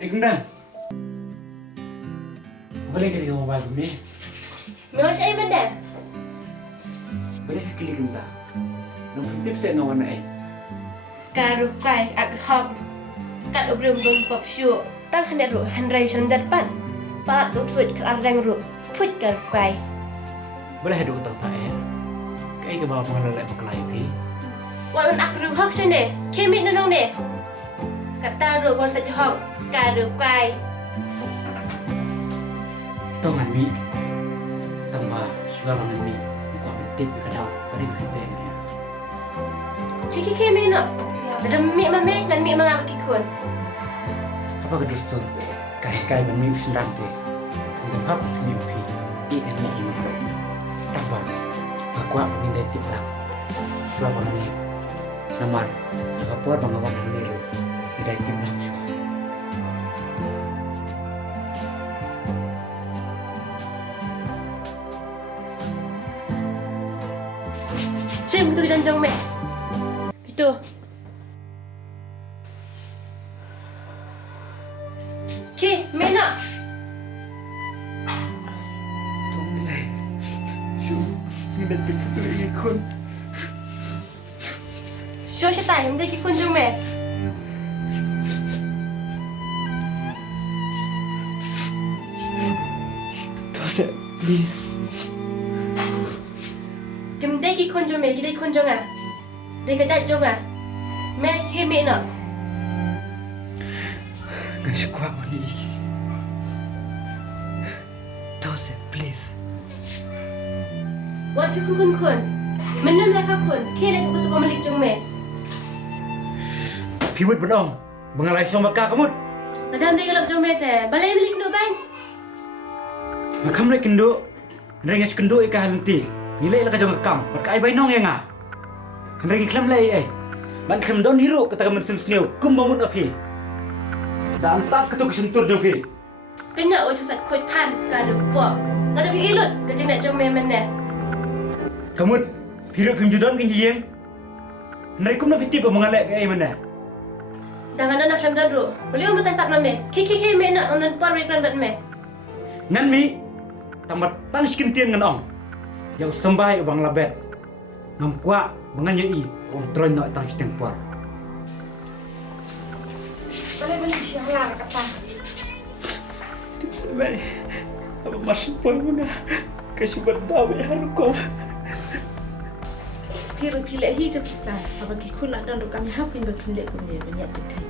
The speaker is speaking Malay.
Ikundang, boleh kali mobile ni? Memang saya benda. Boleh kali kita. Nombor tip saya ngawan ai. Karukai ak hok kat obrum bum pop show tang kena ru handrai sandat pan. Pat tu fut ke arang ru. Put karukai. Boleh hidup tak tak eh? Kai ke bawa pengelalai berkelai pi. Wan ak ru hok sene. Kemit nanong ne. Kata ru kon sat hok karukai. Tongan mi. Tambah suara dengan mi. Kau tip ke kadang. Boleh berhenti ni. Kiki kemit no. Dalam mi mame dan mi mangap kikun. Apa ke distu? Kai ban mi senang te. Untuk hak mi pi. Ini ini. Tambah. Aku apa minta tip lah. Suara dengan mi. Namar. Jika puas mengawal ni ru. Tidak tip lah. Sim tu dan jong me. Itu. Ki, mena. Tong nilai. Syuk. Ni dah begitu ikut. Show siya tayo, hindi kikun jong me. Tose, please. Hindi kikun jong me, hindi kikun jong ah. Dia kejat jong ah. Me kemit no. Nggak suka mani. Tose, please. Wat kikun kun. Menam lah kakun. Kira aku tu pemilik jong me. Piwut benong. Mengalai sama kamu. Tadam dia galak jong me te. Balai milik no bang. Makam lek kendo. Nrengas kendo ika halenti. Nilai lah kajong kam. Berkai bainong yang ah. Nrengi klam lai eh. Man klam don hiru kata kamu sensniu. Kum mamut api. Dan tak ketuk sentur jong pi. Kena wajah sat koi tan kadu po. Kada bi ilut kajeng nak jong me menne. Kamu hirup himjudon kinjiyeng. Nrengi kum na pitip mengalai ke ai mana. Dangan nak klam dadru. Boleh umut tak na me. Kiki me na onan par wikran bat me. Ngan mi. Tamat tanis kintian ngan ong. Yang sembai bang labet. Ngam kuat menganyai kontrol nak tang tempor. Boleh beli sialan kata. Tip sembai. Apa masuk poin mana? Kesubat dah ya harukom. Piru pilih hidup besar. Apa kikun nak dan kami hapin berpindah kuliah banyak detik.